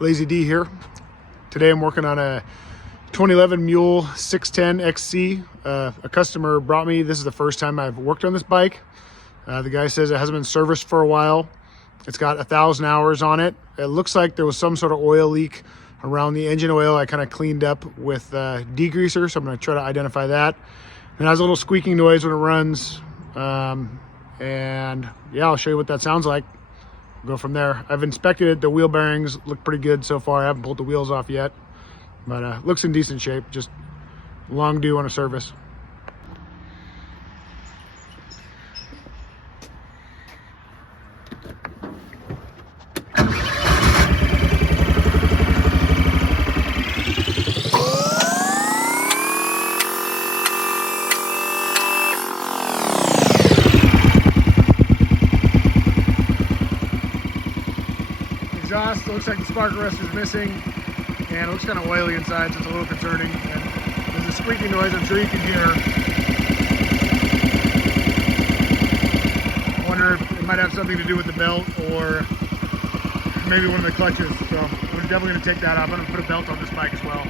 Lazy D here. Today I'm working on a 2011 Mule 610 XC. A customer brought me, this is the first time I've worked on this bike. The guy says it hasn't been serviced for a while. It's got 1,000 hours on it. It looks like there was some sort of oil leak around the engine oil. I kind of cleaned up with degreaser, so I'm going to try to identify that. It has a little squeaking noise when it runs. And yeah, I'll show you what that sounds like. Go from there. I've inspected it. The wheel bearings look pretty good so far. I haven't pulled the wheels off yet, but looks in decent shape. Just long due on a service. Exhaust looks like the spark arrestor is missing, and it looks kind of oily inside, so it's a little concerning. And there's a squeaky noise I'm sure you can hear. I wonder if it might have something to do with the belt or maybe one of the clutches. So we're definitely going to take that off. I'm going to put a belt on this bike as well.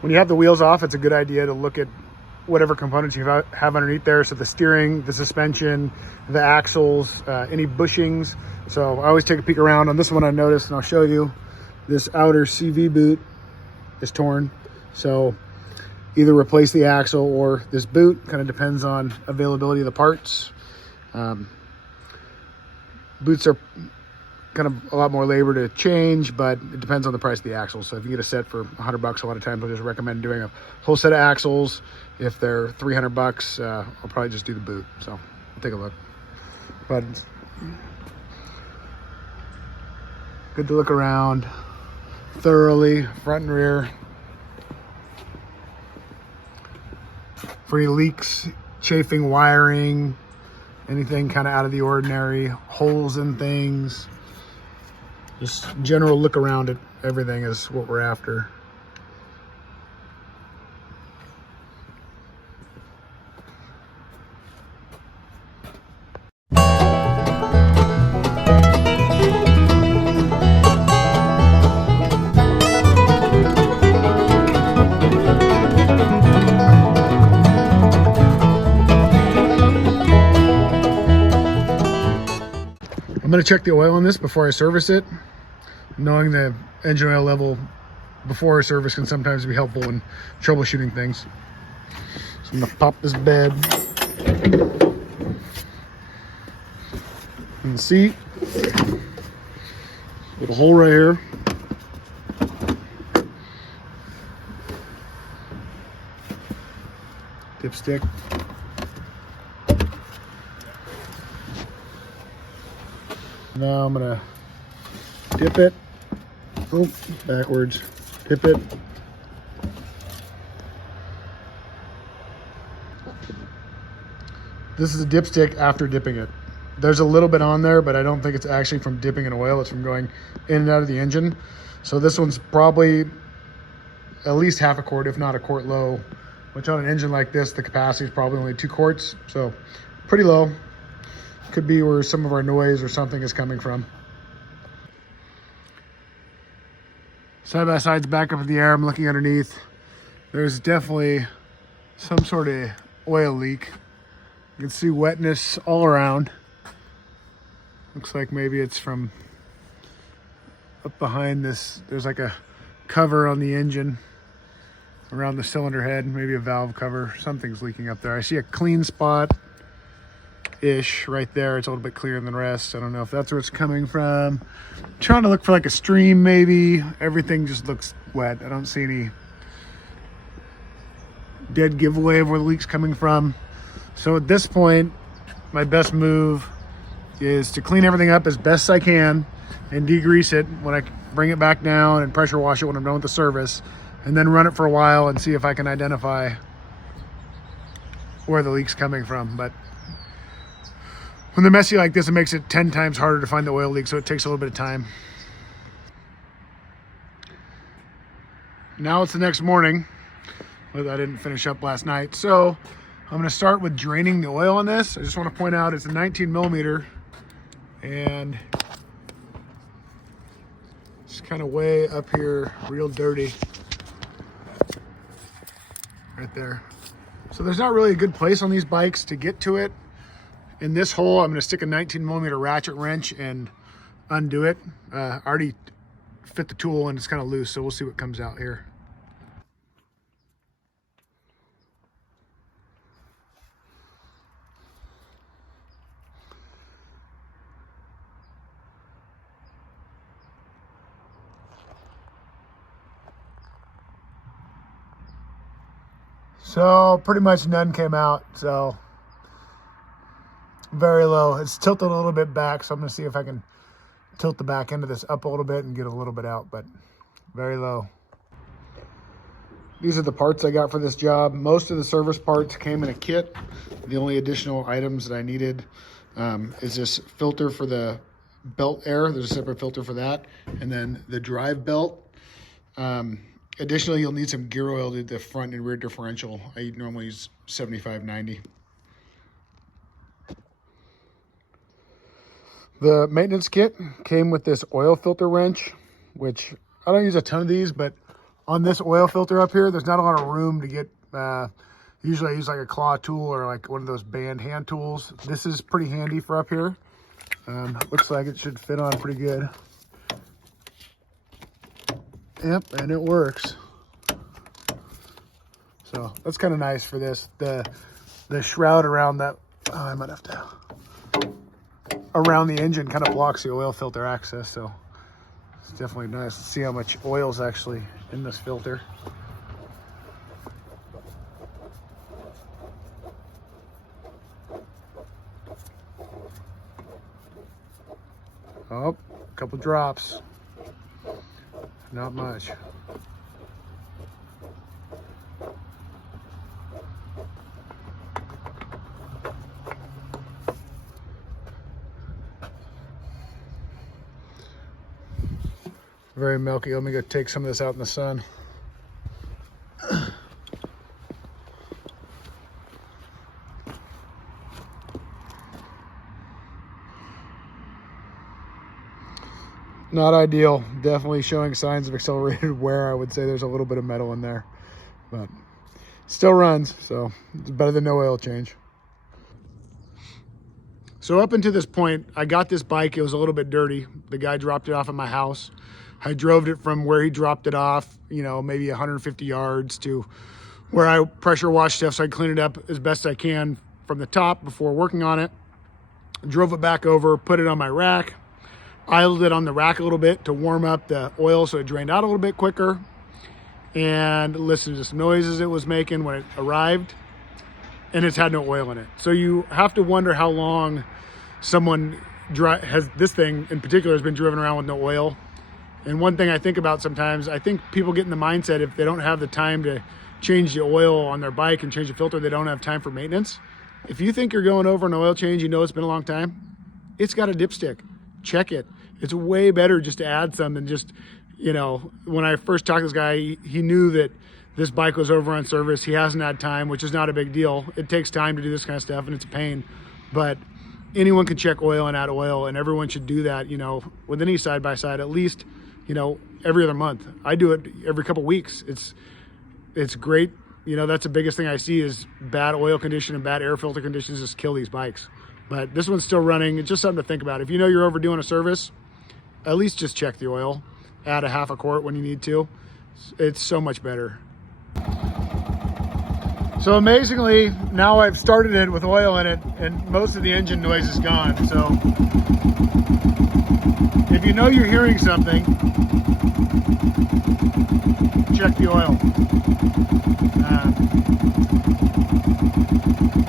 When you have the wheels off, it's a good idea to look at whatever components you have underneath there. So the steering, the suspension, the axles, any bushings. So I always take a peek around. On this one I noticed, and I'll show you, this outer CV boot is torn. So either replace the axle or this boot, kind of depends on availability of the parts. Boots are kind of a lot more labor to change, but it depends on the price of the axles. So if you get a set for $100, a lot of times I'll just recommend doing a whole set of axles. If they're $300, I'll probably just do the boot. So I'll take a look. But good to look around thoroughly, front and rear, for any leaks, chafing wiring, anything kind of out of the ordinary, holes in things. Just general look around at everything is what we're after. I'm going to check the oil on this before I service it. Knowing the engine oil level before a service can sometimes be helpful in troubleshooting things. So I'm gonna pop this bed in the seat. Little hole right here. Dipstick. Now I'm gonna dip it. Oh, backwards. Dip it. This is a dipstick after dipping it. There's a little bit on there, but I don't think it's actually from dipping in oil. It's from going in and out of the engine. So this one's probably at least half a quart, if not a quart low, which on an engine like this, the capacity is probably only 2 quarts. So pretty low. Could be where some of our noise or something is coming from. Side by side's back up in the air. I'm looking underneath. There's definitely some sort of oil leak. You can see wetness all around. Looks like maybe it's from up behind this. There's like a cover on the engine around the cylinder head, maybe a valve cover. Something's leaking up there. I see a clean spot ish right there. It's a little bit clearer than the rest. I don't know if that's where it's coming from. I'm trying to look for like a stream maybe. Everything just looks wet. I don't see any dead giveaway of where the leak's coming from. So at this point, my best move is to clean everything up as best I can and degrease it when I bring it back down and pressure wash it when I'm done with the service, and then run it for a while and see if I can identify where the leak's coming from. But when they're messy like this, it makes it 10 times harder to find the oil leak, so it takes a little bit of time. Now it's the next morning, but I didn't finish up last night. So I'm gonna start with draining the oil on this. I just wanna point out it's a 19 millimeter and it's kind of way up here, real dirty. Right there. So there's not really a good place on these bikes to get to it. In this hole, I'm gonna stick a 19 millimeter ratchet wrench and undo it. I already fit the tool and it's kind of loose, so we'll see what comes out here. So pretty much none came out, so very low. It's tilted a little bit back, so I'm gonna see if I can tilt the back end of this up a little bit and get a little bit out, but very low. These are the parts I got for this job. Most of the service parts came in a kit. The only additional items that I needed is this filter for the belt air. There's a separate filter for that. And then the drive belt. Additionally, you'll need some gear oil to the front and rear differential. I normally use 75/90. The maintenance kit came with this oil filter wrench, which I don't use a ton of these, but on this oil filter up here, there's not a lot of room to get, usually I use like a claw tool or like one of those band hand tools. This is pretty handy for up here. Looks like it should fit on pretty good. Yep, and it works. So that's kind of nice for this. The shroud around that, I might have to, around the engine kind of blocks the oil filter access, so it's definitely nice to see how much oil is actually in this filter. Oh, a couple drops. Not much. Very milky. Let me go take some of this out in the sun. Not ideal. Definitely showing signs of accelerated wear. I would say there's a little bit of metal in there, but still runs, so it's better than no oil change. So up until this point, I got this bike. It was a little bit dirty. The guy dropped it off at my house. I drove it from where he dropped it off, you know, maybe 150 yards to where I pressure washed stuff so I clean it up as best I can from the top before working on it. Drove it back over, put it on my rack. Idled it on the rack a little bit to warm up the oil so it drained out a little bit quicker, and listened to some noises it was making when it arrived, and it's had no oil in it. So you have to wonder how long someone has, this thing in particular has been driven around with no oil. And one thing I think about sometimes, I think people get in the mindset if they don't have the time to change the oil on their bike and change the filter, they don't have time for maintenance. If you think you're going over an oil change, you know it's been a long time, it's got a dipstick. Check it. It's way better just to add some than just, you know, when I first talked to this guy, he knew that this bike was over on service. He hasn't had time, which is not a big deal. It takes time to do this kind of stuff and it's a pain, but anyone can check oil and add oil, and everyone should do that, you know, with any side-by-side, at least, you know, every other month. I do it every couple weeks. It's great. You know, that's the biggest thing I see is bad oil condition and bad air filter conditions just kill these bikes. But this one's still running. It's just something to think about. If you know you're overdoing a service, at least just check the oil. Add a half a quart when you need to. It's so much better. So amazingly, now I've started it with oil in it and most of the engine noise is gone. So if you know you're hearing something, check the oil.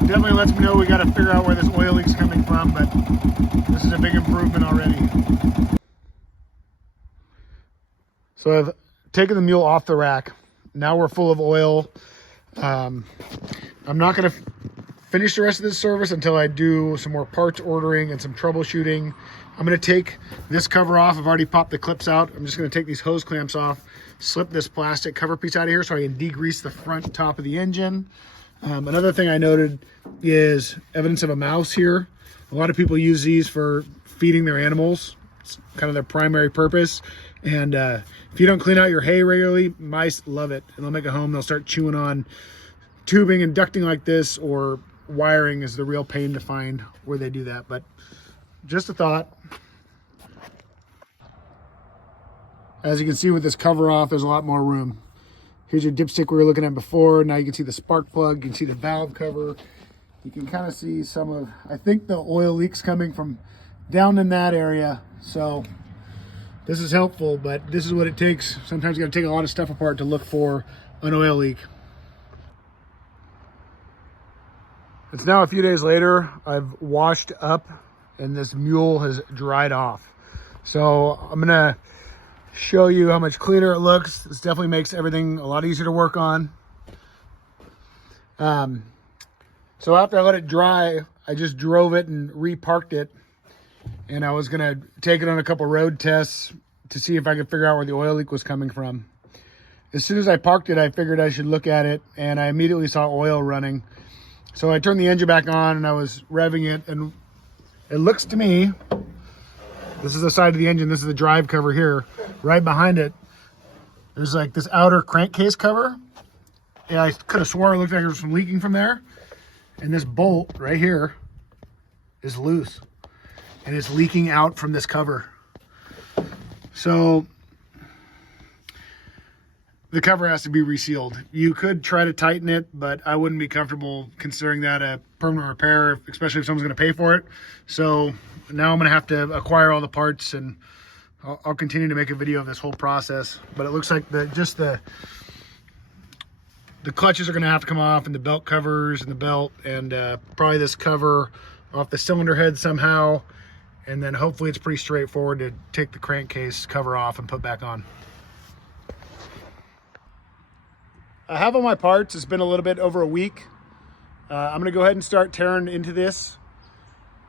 Definitely lets me know we got to figure out where this oil leak's coming from, but this is a big improvement already. So I've taken the mule off the rack. Now we're full of oil. I'm not going to finish the rest of this service until I do some more parts ordering and some troubleshooting. I'm going to take this cover off. I've already popped the clips out. I'm just going to take these hose clamps off, slip this plastic cover piece out of here so I can degrease the front top of the engine. Another thing I noted is evidence of a mouse here. A lot of people use these for feeding their animals. It's kind of their primary purpose. And if you don't clean out your hay regularly, mice love it. And they'll make a home. They'll start chewing on tubing and ducting like this, or wiring is the real pain to find where they do that. But just a thought. As you can see with this cover off, there's a lot more room. Here's your dipstick we were looking at before. Now you can see the spark plug, you can see the valve cover. You can kind of see some of, I think the oil leaks coming from down in that area. So this is helpful, but this is what it takes. Sometimes you gotta take a lot of stuff apart to look for an oil leak. It's now a few days later. I've washed up and this Mule has dried off. So I'm gonna show you how much cleaner it looks. This definitely makes everything a lot easier to work on. So after I let it dry, I just drove it and reparked it. And I was gonna take it on a couple road tests to see if I could figure out where the oil leak was coming from. As soon as I parked it, I figured I should look at it, and I immediately saw oil running. So I turned the engine back on and I was revving it, and it looks to me, this is the side of the engine, this is the drive cover here. Right behind it, there's like this outer crankcase cover. And I could have sworn it looked like there was some leaking from there. And this bolt right here is loose. And it's leaking out from this cover. So the cover has to be resealed. You could try to tighten it, but I wouldn't be comfortable considering that a permanent repair, especially if someone's gonna pay for it. So now I'm gonna have to acquire all the parts, and I'll continue to make a video of this whole process. But it looks like the clutches are gonna have to come off, and the belt covers and the belt, and probably this cover off the cylinder head somehow. And then hopefully it's pretty straightforward to take the crankcase cover off and put back on. I have all my parts. It's been a little bit over a week. I'm gonna go ahead and start tearing into this.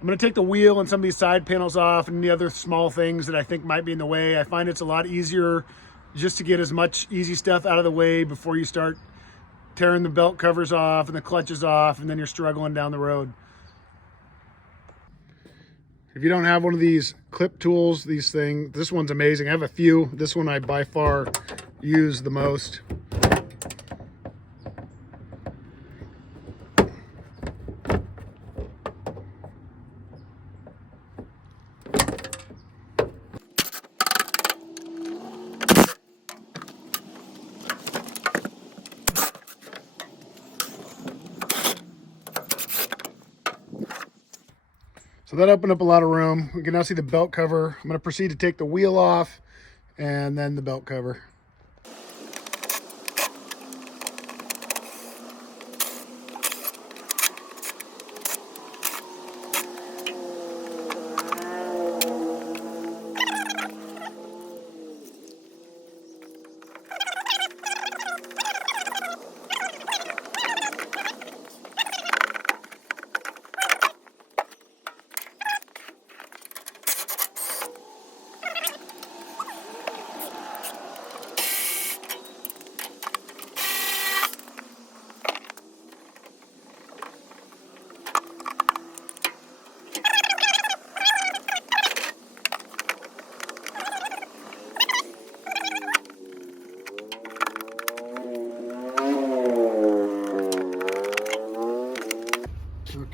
I'm gonna take the wheel and some of these side panels off and the other small things that I think might be in the way. I find it's a lot easier just to get as much easy stuff out of the way before you start tearing the belt covers off and the clutches off, and then you're struggling down the road. If you don't have one of these clip tools, these things, this one's amazing. I have a few. This one I by far use the most. So that opened up a lot of room. We can now see the belt cover. I'm going to proceed to take the wheel off and then the belt cover.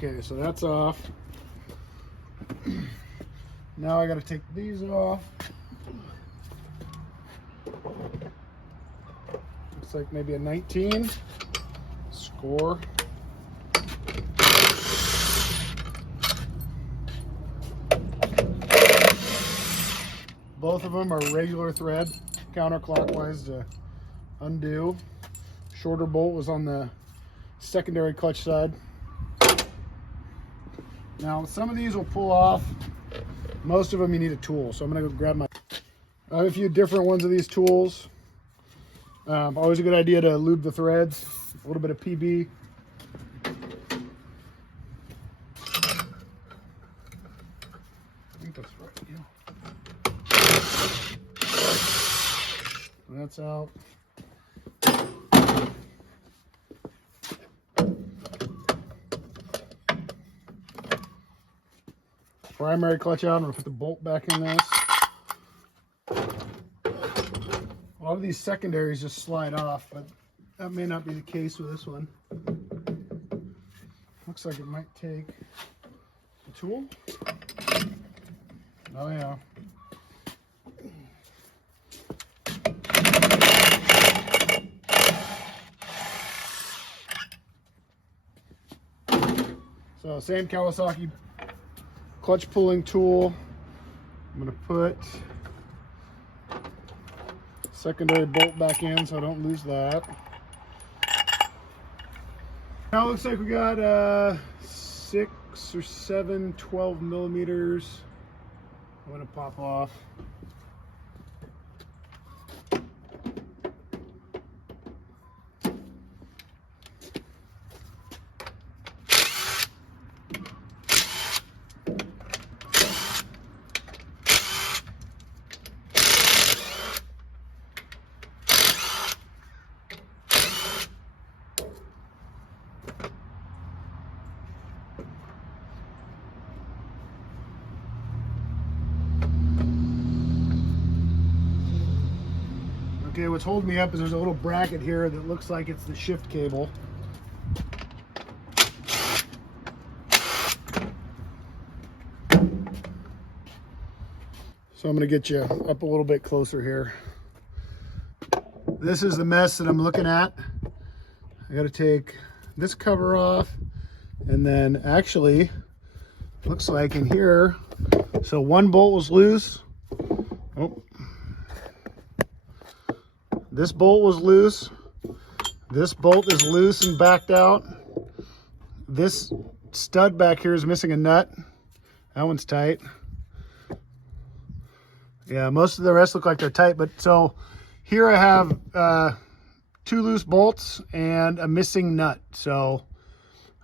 Okay, so that's off. Now I got to take these off. Looks like maybe a 19. Score. Both of them are regular thread, counterclockwise to undo. Shorter bolt was on the secondary clutch side. Now, some of these will pull off. Most of them you need a tool. So I'm gonna go grab my, I have a few different ones of these tools. Always a good idea to lube the threads. A little bit of PB. that's out. Primary clutch out. I'm going to put the bolt back in this. A lot of these secondaries just slide off, but that may not be the case with this one. Looks like it might take a tool. Oh yeah. So same Kawasaki clutch pulling tool. I'm going to put secondary bolt back in so I don't lose that. Now it looks like we got 6 or 7 12 millimeters. I'm going to pop off. Okay, what's holding me up is there's a little bracket here that looks like it's the shift cable. So I'm going to get you up a little bit closer here. This is the mess that I'm looking at. I got to take this cover off, and then actually looks like in here, so one bolt was loose. Oh. This bolt was loose. This bolt is loose and backed out. This stud back here is missing a nut. That one's tight. Yeah, most of the rest look like they're tight, but so here I have 2 loose bolts and a missing nut. So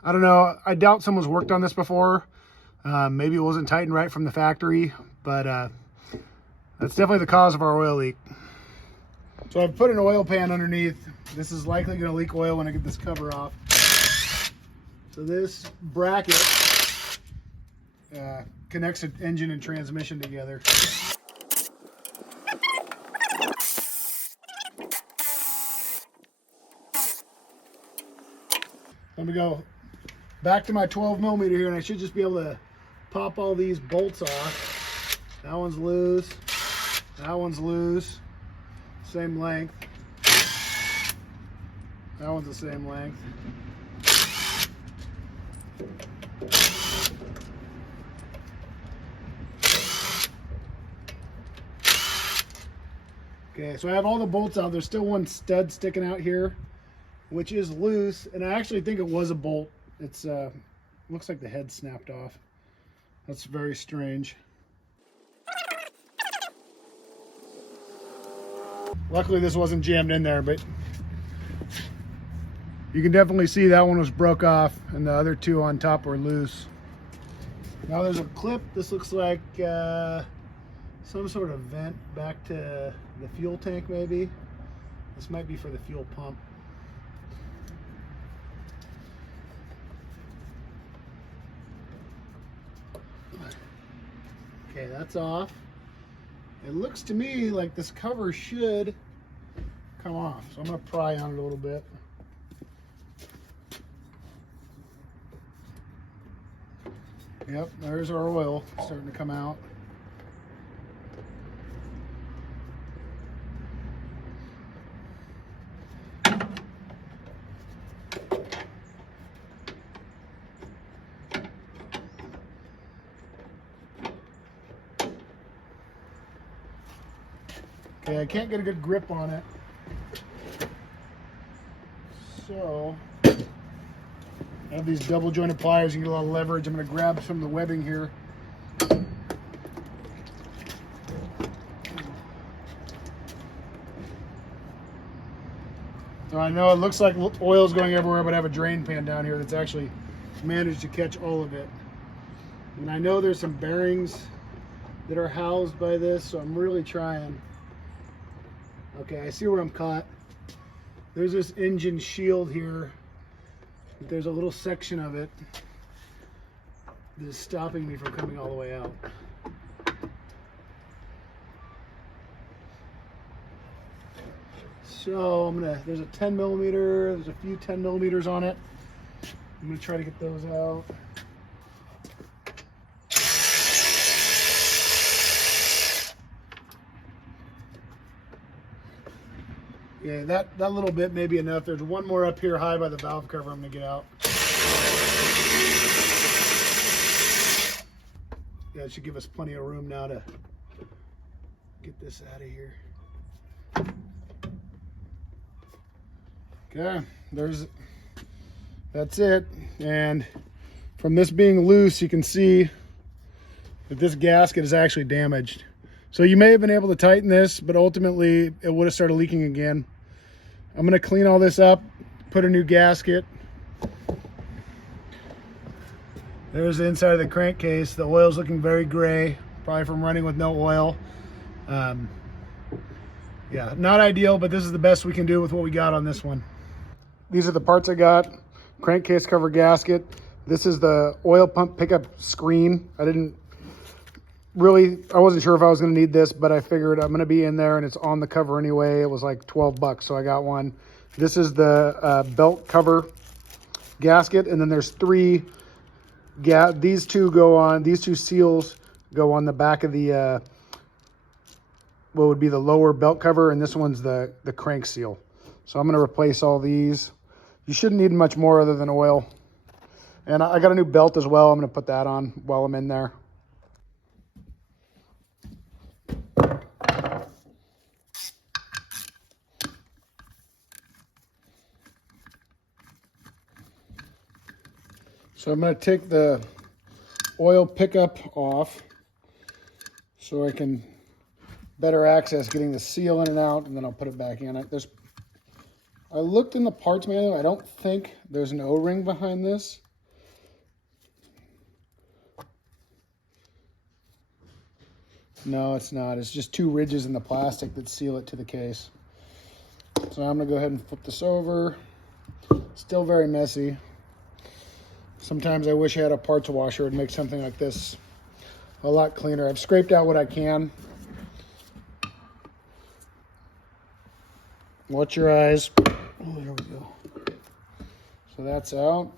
I don't know. I doubt someone's worked on this before. Maybe it wasn't tightened right from the factory, but that's definitely the cause of our oil leak. So I've put an oil pan underneath. This is likely going to leak oil when I get this cover off. So this bracket connects the engine and transmission together. Let me go back to my 12 millimeter here, and I should just be able to pop all these bolts off. That one's loose. That one's loose. Same length. That one's the same length. Okay, so I have all the bolts out. There's still one stud sticking out here, which is loose, and I actually think it was a bolt. It's looks like the head snapped off. That's very strange. Luckily this wasn't jammed in there, but you can definitely see that one was broke off and the other 2 on top were loose. Now there's a clip. This looks like some sort of vent back to the fuel tank maybe. This might be for the fuel pump. Okay, that's off. It looks to me like this cover should come off. So I'm going to pry on it a little bit. Yep, there's our oil starting to come out. Okay, I can't get a good grip on it. So I have these double jointed pliers. You get a lot of leverage. I'm going to grab some of the webbing here. So I know it looks like oil's going everywhere, but I have a drain pan down here that's actually managed to catch all of it. And I know there's some bearings that are housed by this, so I'm really trying. Okay, I see where I'm caught. There's this engine shield here. There's a little section of it that is stopping me from coming all the way out. So there's a 10 millimeter, there's a few 10 millimeters on it. I'm gonna try to get those out. Yeah, that little bit may be enough. There's one more up here high by the valve cover I'm gonna get out. Yeah, it should give us plenty of room now to get this out of here. Okay, that's it. And from this being loose, you can see that this gasket is actually damaged. So you may have been able to tighten this, but ultimately it would have started leaking again. I'm gonna clean all this up, put a new gasket. There's the inside of the crankcase. The oil's looking very gray, probably from running with no oil. Yeah, not ideal, but this is the best we can do with what we got on this one. These are the parts I got. Crankcase cover gasket. This is the oil pump pickup screen. I wasn't sure if I was gonna need this, but I figured I'm gonna be in there and it's on the cover anyway. It was like 12 bucks, so I got one. This is the belt cover gasket, and then there's these two seals go on the back of the, what would be the lower belt cover, and this one's the crank seal. So I'm gonna replace all these. You shouldn't need much more other than oil. And I got a new belt as well. I'm gonna put that on while I'm in there. So I'm going to take the oil pickup off so I can better access getting the seal in and out, and then I'll put it back in. I looked in the parts manual. I don't think there's an O-ring behind this. No, it's not. It's just two ridges in the plastic that seal it to the case. So I'm going to go ahead and flip this over. Still very messy. Sometimes I wish I had a parts washer. It would make something like this a lot cleaner. I've scraped out what I can. Watch your eyes. Oh, there we go. So that's out.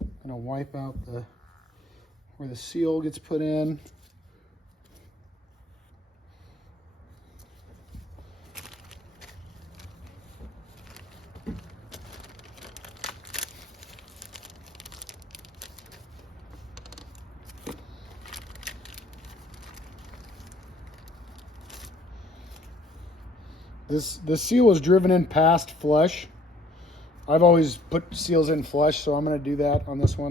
I'm gonna wipe out where the seal gets put in. This seal was driven in past flush. I've always put seals in flush, so I'm going to do that on this one.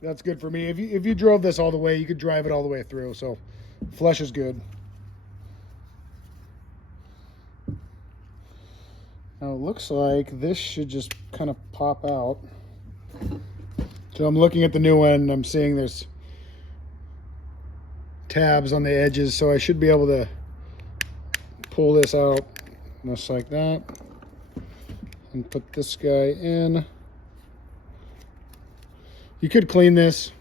That's good for me. If you drove this all the way, you could drive it all the way through. So flush is good. Now it looks like this should just kind of pop out. So I'm looking at the new one, and I'm seeing there's tabs on the edges, so I should be able to pull this out just like that and put this guy in. You could clean this,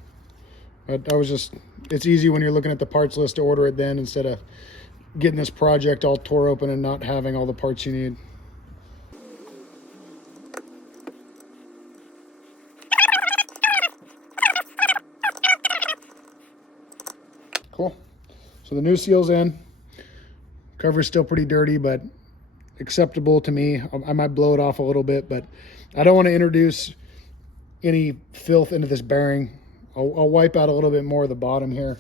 but it's easy when you're looking at the parts list to order it then instead of getting this project all tore open and not having all the parts you need. Cool. So the new seal's in. Cover's still pretty dirty, but acceptable to me. I might blow it off a little bit, but I don't want to introduce any filth into this bearing. I'll wipe out a little bit more of the bottom here.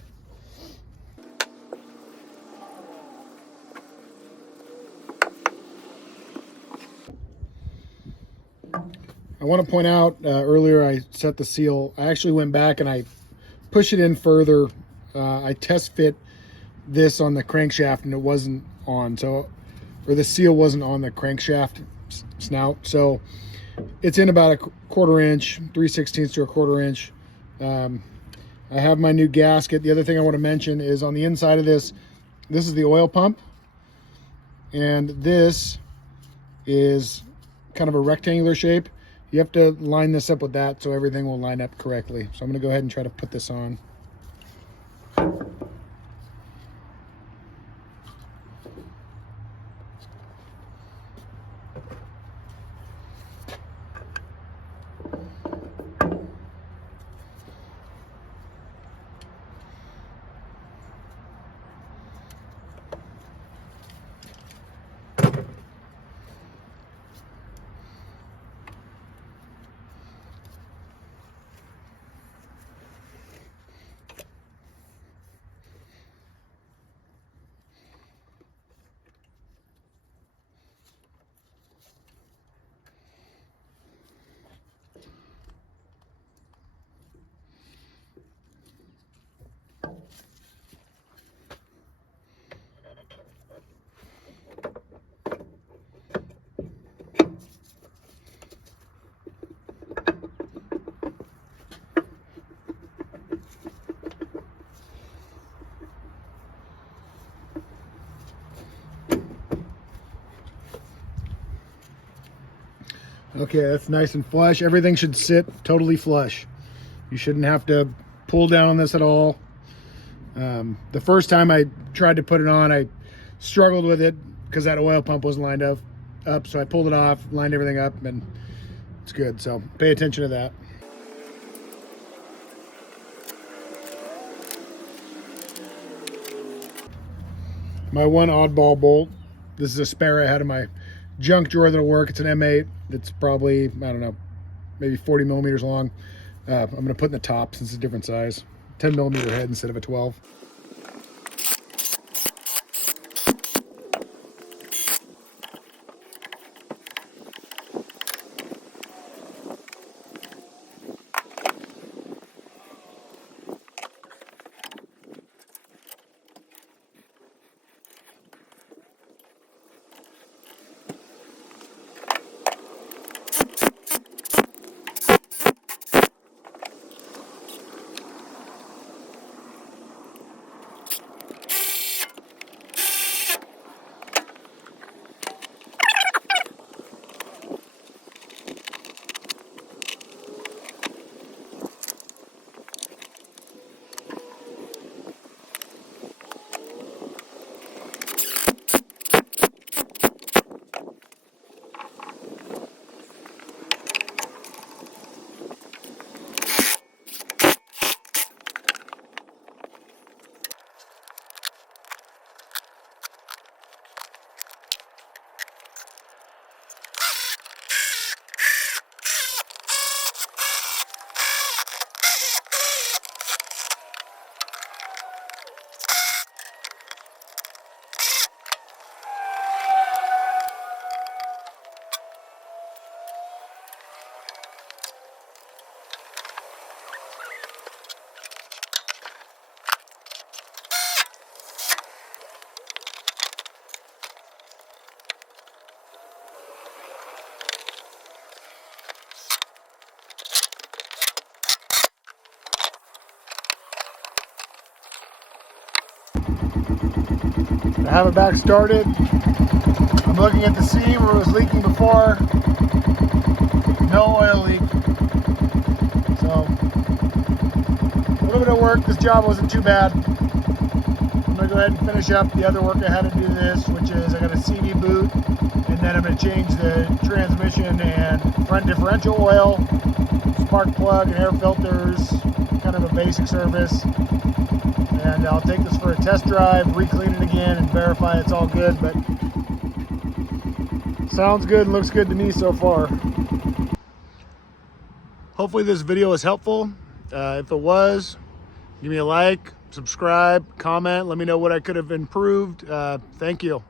want to point out, earlier I set the seal. I actually went back and I pushed it in further. I test fit this on the crankshaft and it wasn't on, so, or the seal wasn't on the crankshaft snout, so it's in about a 1/4 inch, 3/16 to a 1/4 inch. I have my new gasket. The other thing I want to mention is on the inside of this is the oil pump, and this is kind of a rectangular shape. You have to line this up with that so everything will line up correctly. So I'm going to go ahead and try to put this on. Okay, that's nice and flush. Everything should sit totally flush. You shouldn't have to pull down on this at all. The first time I tried to put it on, I struggled with it because that oil pump wasn't lined up. So I pulled it off, lined everything up, and it's good. So pay attention to that. My one oddball bolt. This is a spare I had in my junk drawer that'll work. It's an M8. It's probably, I don't know, maybe 40 millimeters long. I'm going to put in the top since it's a different size. 10 millimeter head instead of a 12. I have it back started. I'm looking at the seam where it was leaking before. No oil leak. So, a little bit of work. This job wasn't too bad. I'm going to go ahead and finish up the other work I had to do this, which is I got a CD boot, and then I'm going to change the transmission and front differential oil, spark plug and air filters, kind of a basic service. And I'll take this for a test drive, re-clean it again, and verify it's all good, but sounds good and looks good to me so far. Hopefully this video was helpful. If it was, give me a like, subscribe, comment, let me know what I could have improved. Thank you.